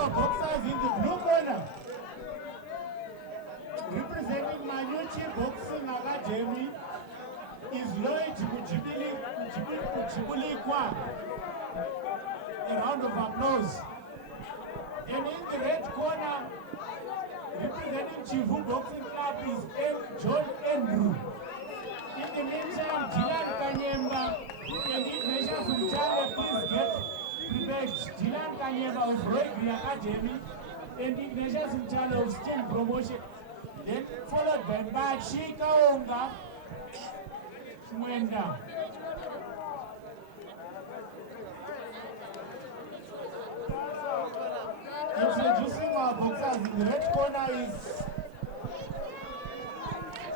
our boxers in the blue corner. Representing Manyuchi Boxing Academy is Loyd Mujibulikwa. A round of applause. And in the red corner, representing Chivu Boxing Club is John Andrew. In the meantime, Dylan Kanyemba and Ignatius Mchale, please get prepared. Dylan Kanyemba of Loyd Academy and Ignatius Mchale of Steam Promotion. Then followed by Bachi Kaonga Mwenda. Introducing our boxers in the red corner is...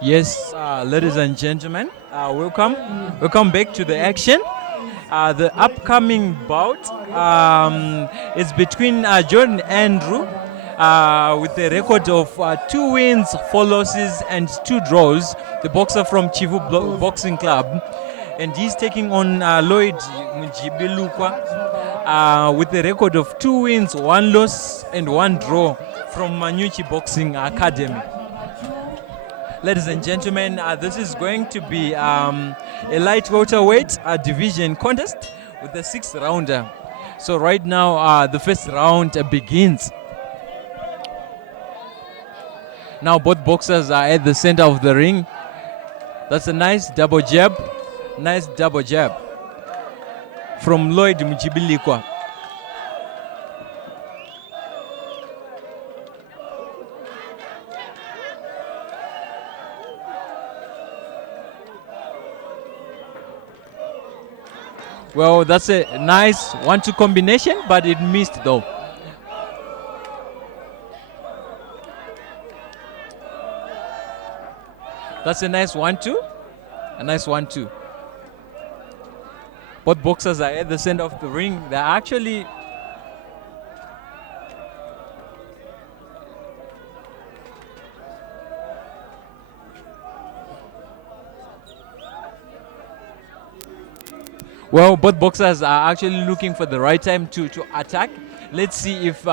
Yes, ladies and gentlemen, welcome back to the action. The upcoming bout is between John Andrew with a record of 2 wins, 4 losses and 2 draws, the boxer from Chivu Boxing Club, and he's taking on Loyd Mujibulikwa with a record of 2 wins, 1 loss and 1 draw from Manyuchi Boxing Academy. Ladies and gentlemen, this is going to be a light welterweight division contest with the 6th rounder. So right now the first round begins. Now both boxers are at the center of the ring. That's a nice double jab from Loyd Mujibulikwa. Well, that's a nice 1-2 combination, but it missed though. That's a nice 1-2. A nice 1-2. Both boxers are at the center of the ring. They're actually... Well, both boxers are actually looking for the right time to attack. Let's see if...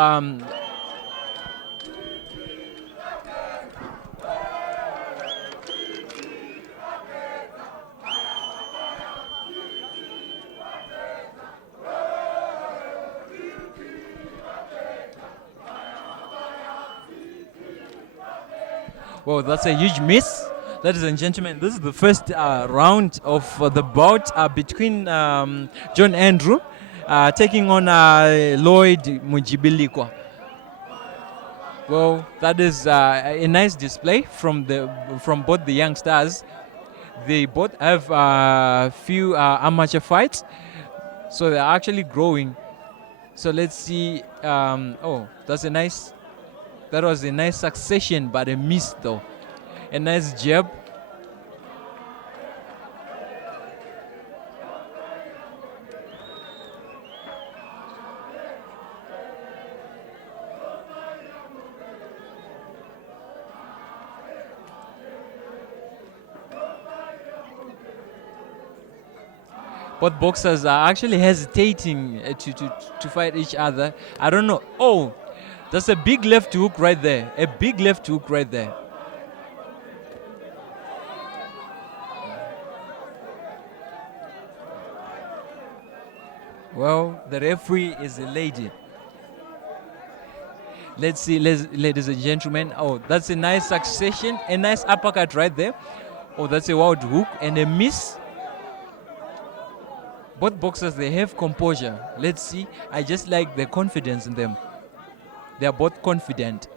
Well, that's a huge miss. Ladies and gentlemen, this is the first round of the bout between John Andrew taking on Loyd Mujibulikwa. Well, that is a nice display from both the young stars. They both have a few amateur fights, so they're actually growing. So let's see. Oh, that was a nice succession, but a miss though. A nice jab. Both boxers are actually hesitating to fight each other. I don't know. Oh, that's a big left hook right there. A big left hook right there. Well, the referee is a lady. Let's see, ladies and gentlemen. Oh, that's a nice succession. A nice uppercut right there. Oh, that's a wild hook and a miss. Both boxers, they have composure. Let's see. I just like the confidence in them. They are both confident.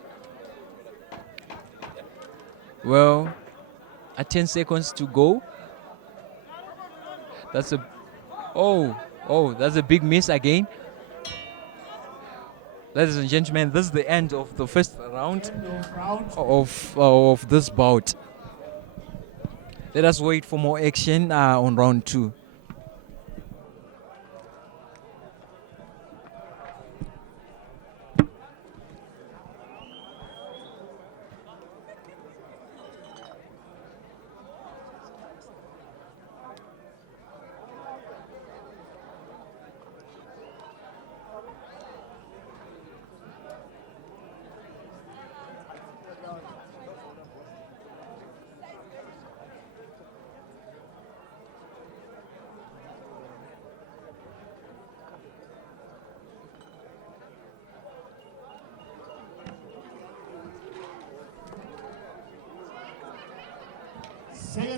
Well, 10 seconds to go. That's a... Oh, that's a big miss again. Ladies and gentlemen, this is the end of the first round of this bout. Let us wait for more action on round 2.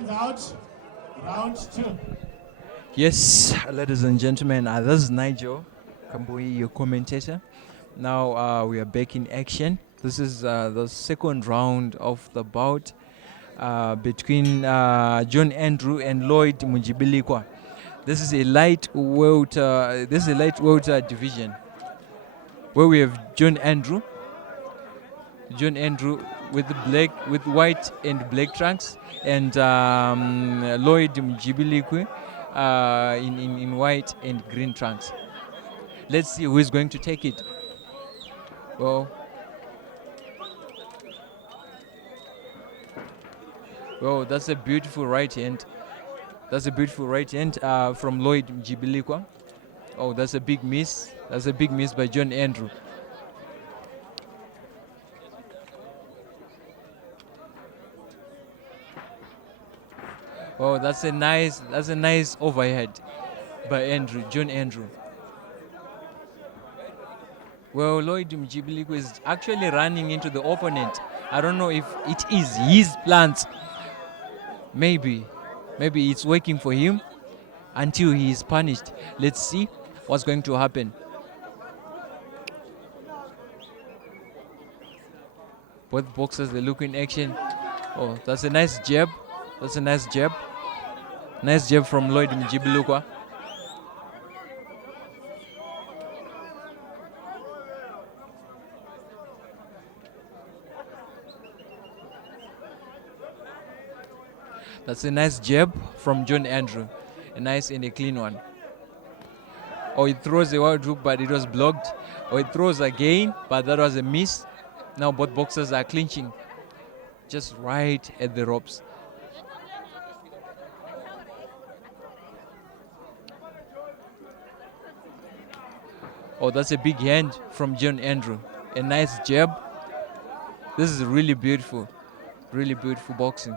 Seconds out. Round 2. Yes, ladies and gentlemen, this is Nigel Kambui, your commentator. Now we are back in action. This is the second round of the bout between John Andrew and Loyd Mujibulikwa. This is a lightweight. Division where we have John Andrew with white and black trunks, and Loyd Mujibulikwa in white and green trunks. Let's see who is going to take it. Well, that's a beautiful right hand. That's a beautiful right hand from Loyd Mujibulikwa. Oh, that's a big miss. That's a big miss by John Andrew. Oh, that's a nice overhead by John Andrew. Well, Loyd Mujibulikwa is actually running into the opponent. I don't know if it is his plans. Maybe it's working for him until he is punished. Let's see what's going to happen. Both boxers, they look in action. Oh, that's a nice jab. That's a nice jab. Nice jab from Loyd Mujibulikwa. That's a nice jab from John Andrew. A nice and a clean one. Oh, he throws a wild hook, but it was blocked. Oh, he throws again, but that was a miss. Now both boxers are clinching just right at the ropes. Oh, that's a big hand from John Andrew. A nice jab. This is really beautiful boxing.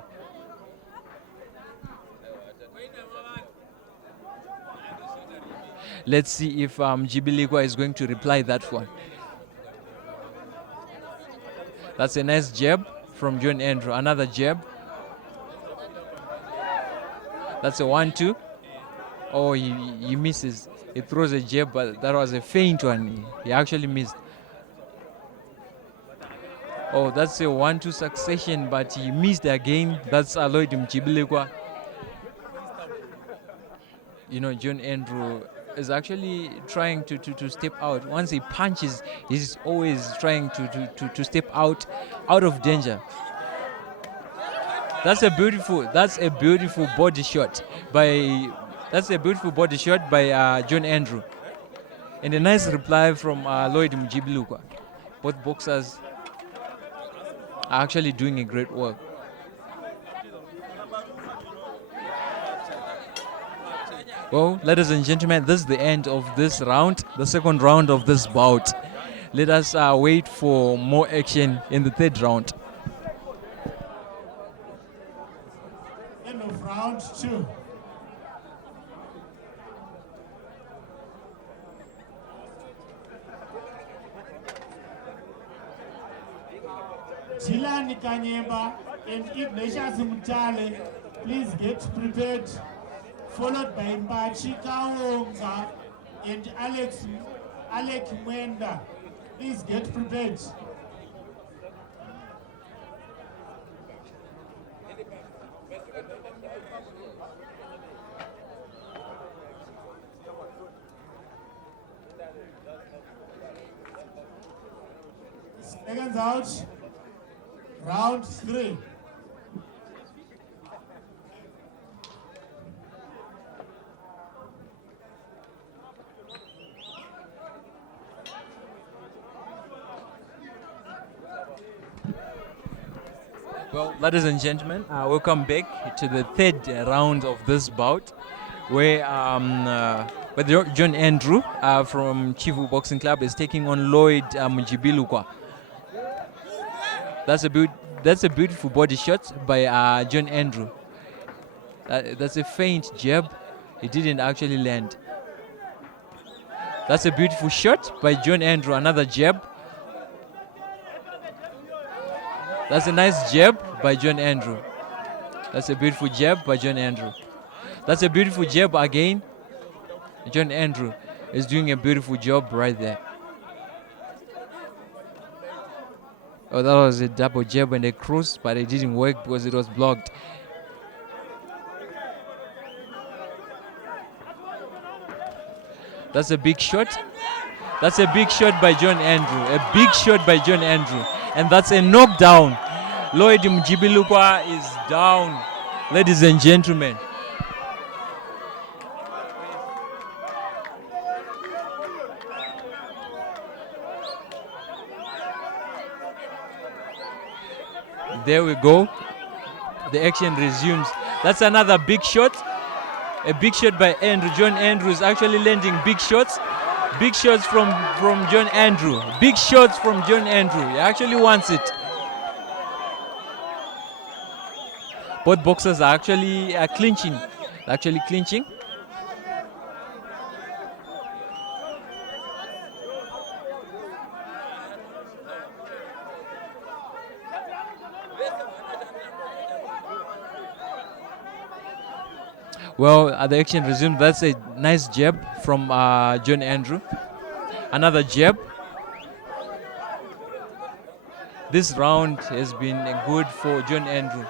Let's see if Mujibulikwa is going to reply that one. That's a nice jab from John Andrew. Another jab. That's a 1-2. Oh, he misses. He throws a jab, but that was a feint one. He actually missed. Oh, that's a 1-2 succession, but he missed again. That's Loyd Mujibulikwa. You know, John Andrew is actually trying to step out. Once he punches, he's always trying to step out of danger. That's a beautiful body shot by John Andrew, and a nice reply from Loyd Mujibulikwa. Both boxers are actually doing a great work. Well, ladies and gentlemen, this is the end of this round, the second round of this bout. Let us wait for more action in the third round. End of round 2. Chilani Kanyemba and Ignatius Mutale, please get prepared. Followed by Mbachi Kaonga and Alec Mwenda. Please get prepared. Seconds out. Round 3. Well, ladies and gentlemen, welcome back to the third round of this bout, where John Andrew from Chivu Boxing Club is taking on Loyd Mujibulikwa. That's a beautiful body shot by John Andrew. That's a feint jab. It didn't actually land. That's a beautiful shot by John Andrew. Another jab. That's a nice jab by John Andrew. That's a beautiful jab by John Andrew. That's a beautiful jab again. John Andrew is doing a beautiful job right there. Oh, that was a double jab and a cross, but it didn't work because it was blocked. That's a big shot. That's a big shot by John Andrew. A big shot by John Andrew. And that's a knockdown. Loyd Mujibulikwa is down, ladies and gentlemen. There we go. The action resumes. That's another big shot. A big shot by Andrew. John Andrew is actually landing big shots. Big shots from John Andrew. Big shots from John Andrew. He actually wants it. Both boxers are actually clinching. Actually clinching. Well, the action resumed. That's a nice jab from John Andrew. Another jab. This round has been good for John Andrew.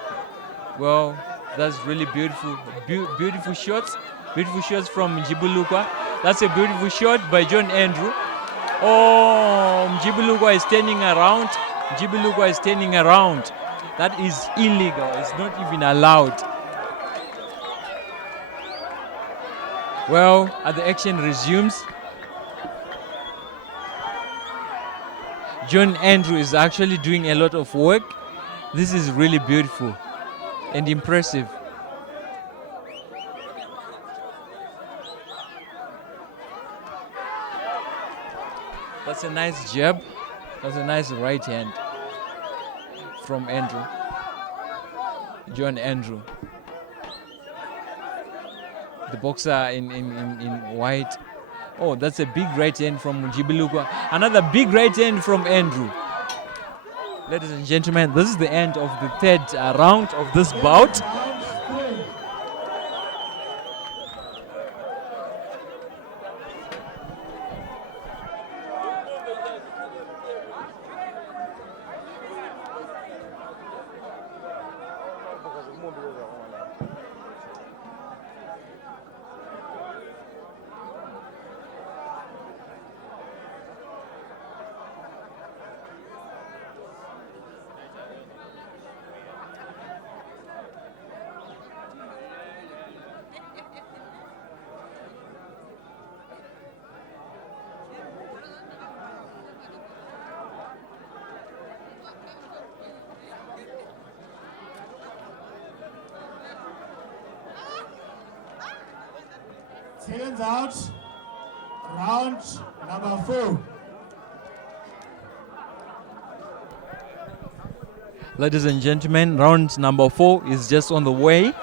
Well, that's really beautiful. Beautiful shots. Beautiful shots from Mujibulikwa. That's a beautiful shot by John Andrew. Oh, Mujibulikwa is turning around. Mujibulikwa is turning around. That is illegal. It's not even allowed. Well, the action resumes. John Andrew is actually doing a lot of work. This is really beautiful and impressive. That's a nice jab. That's a nice right hand from Andrew. John Andrew. The boxer in white. Oh, that's a big right hand from Mujibulikwa. Another big right hand from Andrew. Ladies and gentlemen, this is the end of the third round of this bout. Seconds out, round number 4. Ladies and gentlemen, round number 4 is just on the way.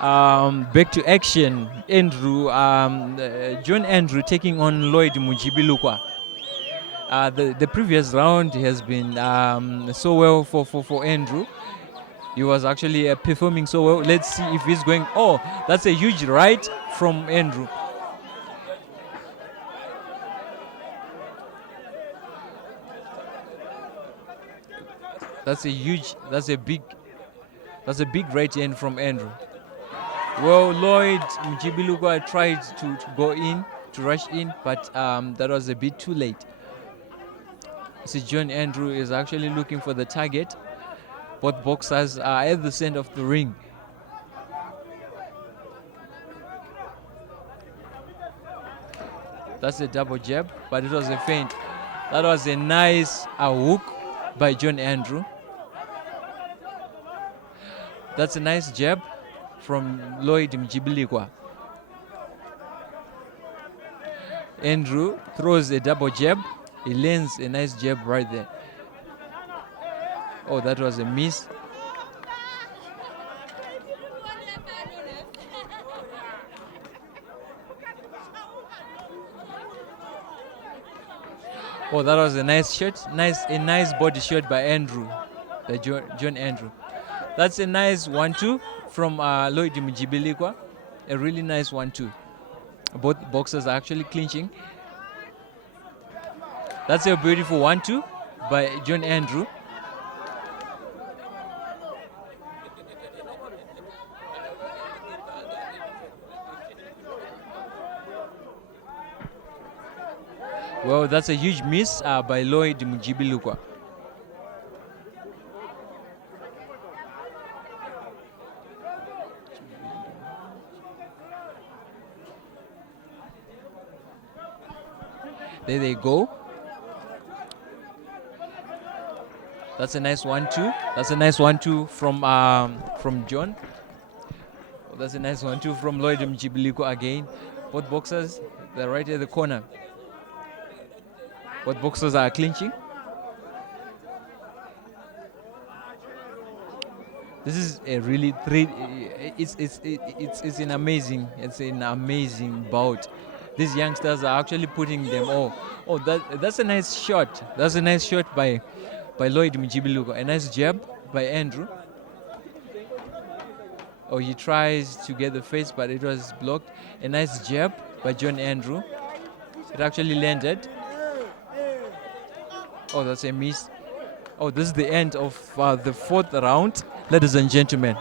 Back to action. Andrew, John Andrew taking on Loyd Mujibulikwa. The previous round has been so well for Andrew. He was actually performing so well. Let's see if he's going. Oh, that's a huge right from Andrew. That's a big right hand from Andrew. Well, Loyd Mujibulikwa tried to go in, to rush in, but that was a bit too late. See, John Andrew is actually looking for the target. Both boxers are at the center of the ring. That's a double jab, but it was a feint. That was a nice hook by John Andrew. That's a nice jab from Loyd Mujibulikwa. Andrew throws a double jab. He lands a nice jab right there. Oh, that was a miss. Oh, that was a nice shot. A nice body shot by Andrew, John Andrew. That's a nice 1-2 from Loyd Mujibulikwa. A really nice 1-2. Both boxers are actually clinching. That's a beautiful 1-2 by John Andrew. Well, that's a huge miss by Loyd Mujibulikwa. There they go. That's a nice 1-2. That's a nice 1-2 from John. That's a nice 1-2 from Loyd Mujibulikwa again. Both boxers, they're right at the corner. Both boxers are clinching. This is a really it's an amazing bout. These youngsters are actually putting them all. Oh, that's a nice shot. That's a nice shot by Loyd Mujibulikwa. A nice jab by Andrew. Oh, he tries to get the face, but it was blocked. A nice jab by John Andrew. It actually landed. Oh, that's a miss. Oh, this is the end of the 4th round, ladies and gentlemen.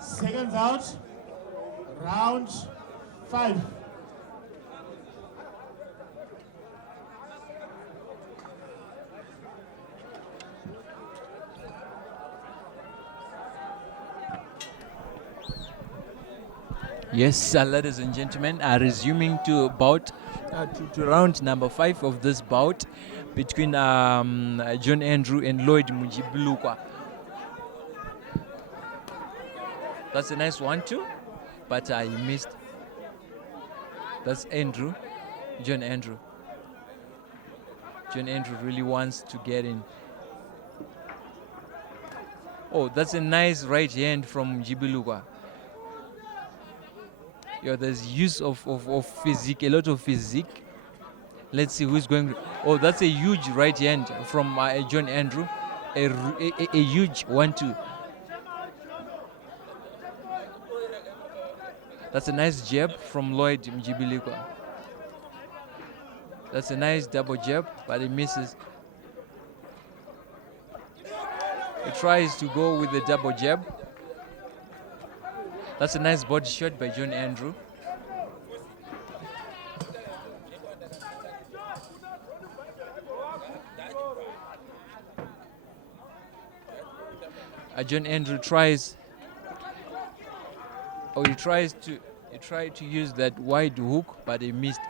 Seconds out. Round 5. Yes, ladies and gentlemen, resuming to bout to round number 5 of this bout between John Andrew and Loyd Mujibulikwa. That's a nice 1-2, but he missed. That's Andrew, John Andrew. John Andrew really wants to get in. Oh, that's a nice right hand from Mujibulikwa. Yeah, there's use of physique, a lot of physique. Let's see who's going. Oh, that's a huge right hand from John Andrew. A huge 1-2. That's a nice jab from Loyd Mujibulikwa. That's a nice double jab, but he misses. He tries to go with the double jab. That's a nice body shot by John Andrew. John Andrew tries. Oh, he tried to use that wide hook, but he missed.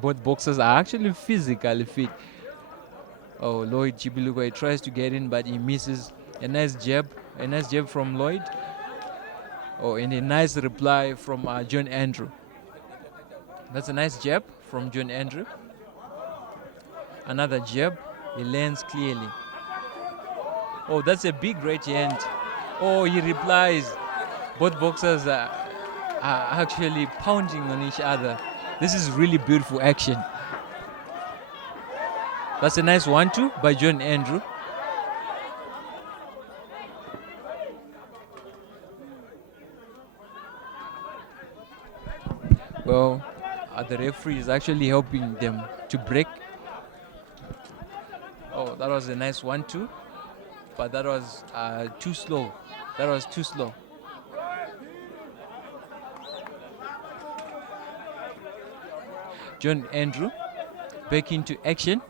Both boxers are actually physically fit. Oh, Loyd Mujibulikwa tries to get in, but he misses. A nice jab from Loyd. Oh, and a nice reply from John Andrew. That's a nice jab from John Andrew. Another jab, he lands clearly. Oh, that's a big right hand. Oh, he replies. Both boxers are actually pounding on each other. This is really beautiful action. That's a nice 1-2 by John Andrew. Well, the referee is actually helping them to break. Oh, that was a nice 1-2, but that was too slow. That was too slow. John Andrew back into action.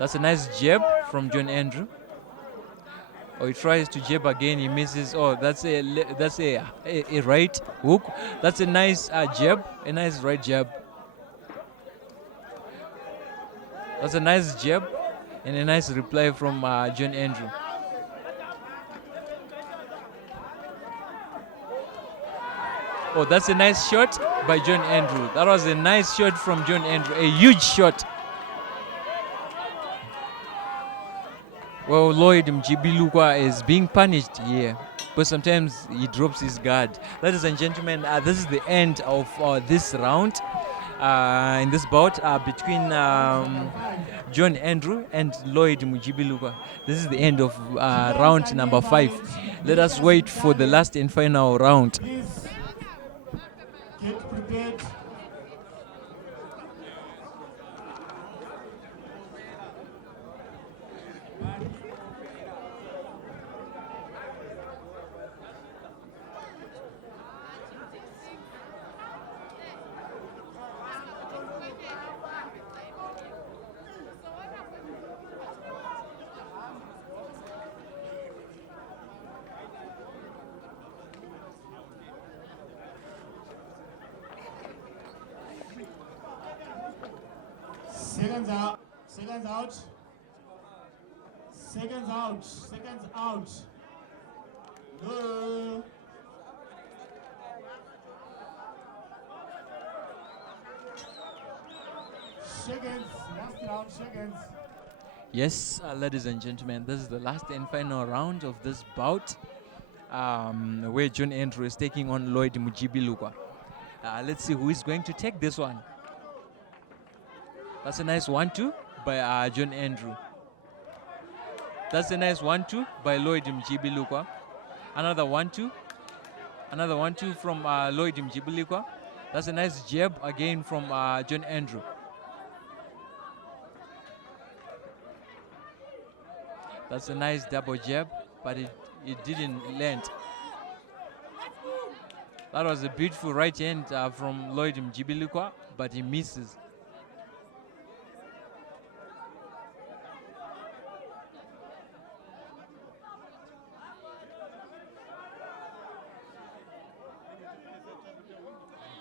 That's a nice jab from John Andrew. Oh, he tries to jab again. He misses. Oh, that's a right hook. That's a nice jab. A nice right jab. That's a nice jab and a nice reply from John Andrew. Oh, that's a nice shot by John Andrew. That was a nice shot from John Andrew. A huge shot. Well, Loyd Mujibulikwa is being punished here, but sometimes he drops his guard. Ladies and gentlemen, this is the end of this round in this bout between John Andrew and Loyd Mujibulikwa. This is the end of round number 5. Let us wait for the last and final round. Please get prepared. Seconds out. Seconds out. Seconds out. Seconds out. No. Seconds. Last round. Seconds. Yes, ladies and gentlemen, this is the last and final round of this bout where John Andrew is taking on Loyd Mujibulikwa. Let's see who is going to take this one. That's a nice 1-2 by John Andrew. That's a nice 1-2 by Loyd Mujibulikwa. Another 1-2. Another 1-2 from Loyd Mujibulikwa. That's a nice jab again from John Andrew. That's a nice double jab, but it didn't land. That was a beautiful right hand from Loyd Mujibulikwa, but he misses.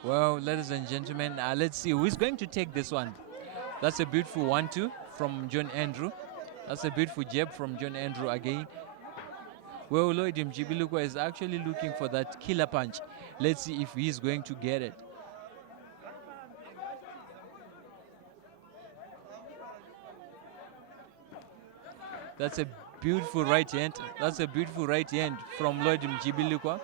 Well, ladies and gentlemen, let's see who is going to take this one. That's a beautiful 1-2 from John Andrew. That's a beautiful jab from John Andrew again. Well, Loyd Mujibulikwa is actually looking for that killer punch. Let's see if he's going to get it. That's a beautiful right hand. That's a beautiful right hand from Loyd Mujibulikwa.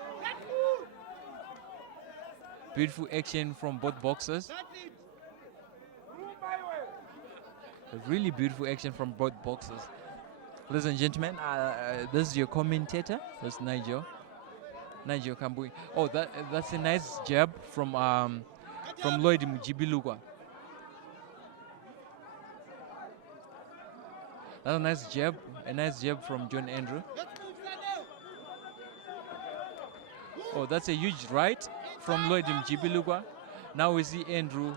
Beautiful action from both boxers. A really beautiful action from both boxers. Ladies and gentlemen, this is your commentator. That's Nigel Kambui. Oh, that's a nice jab from Loyd Mujibulikwa. That's a nice jab from John Andrew. Oh, that's a huge right from Loyd Mujibulikwa. Now we see Andrew.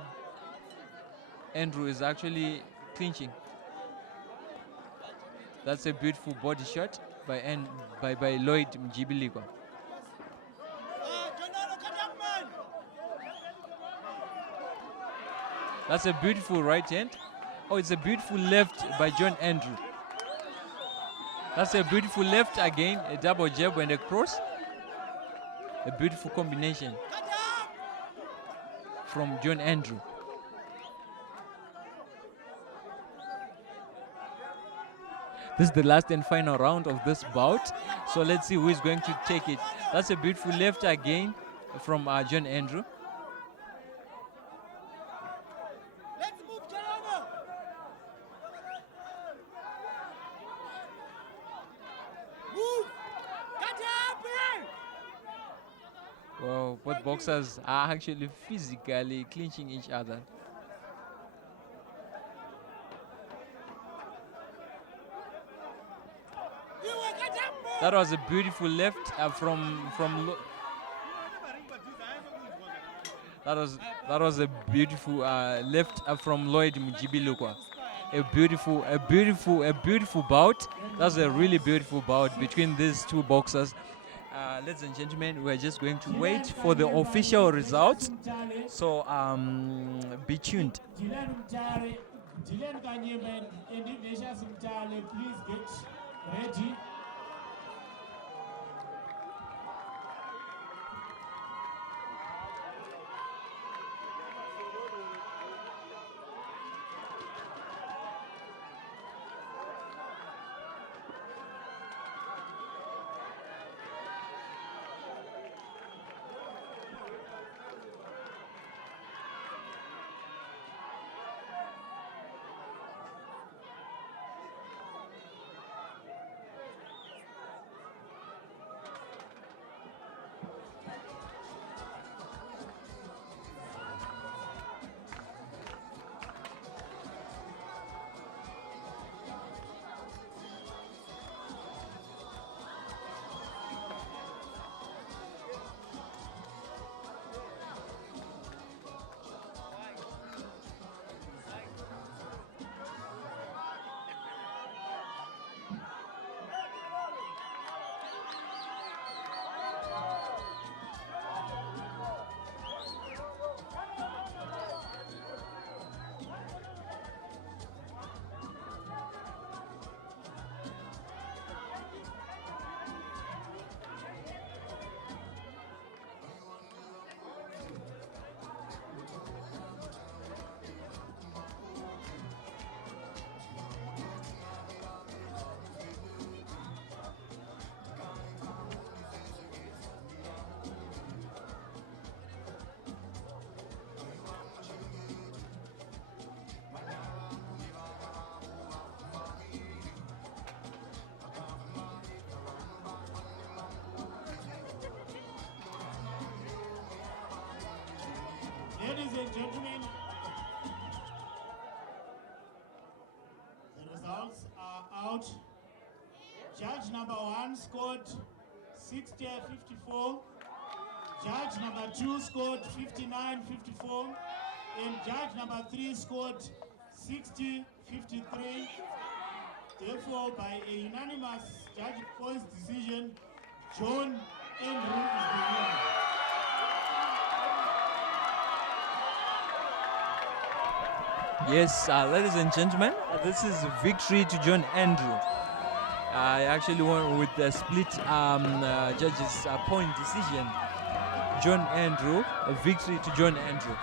Andrew is actually clinching. That's a beautiful body shot by Loyd Mujibulikwa. That's a beautiful right hand. Oh, it's a beautiful left by John Andrew. That's a beautiful left again, a double jab and a cross. A beautiful combination from John Andrew. This is the last and final round of this bout. So let's see who is going to take it. That's a beautiful left again from John Andrew. Let's move, Jalama. Move. Get up here. Well, both boxers are actually physically clinching each other. That was a beautiful left that was a beautiful left from Loyd Mujibulikwa. a beautiful bout. That's a really beautiful bout between these two boxers. Ladies and gentlemen, we're just going to wait for the official results. So be tuned. Dylan Kanyembe and Ignatius Mtale, please get ready. Ladies and gentlemen, the results are out. Judge number 1 scored 60-54. Judge number 2 scored 59-54. And judge number 3 scored 60-53. Therefore, by a unanimous judge points decision, John Andrew is the winner. Yes, ladies and gentlemen, this is a victory to John Andrew. I actually won with the split judges point decision. John Andrew, a victory to John Andrew.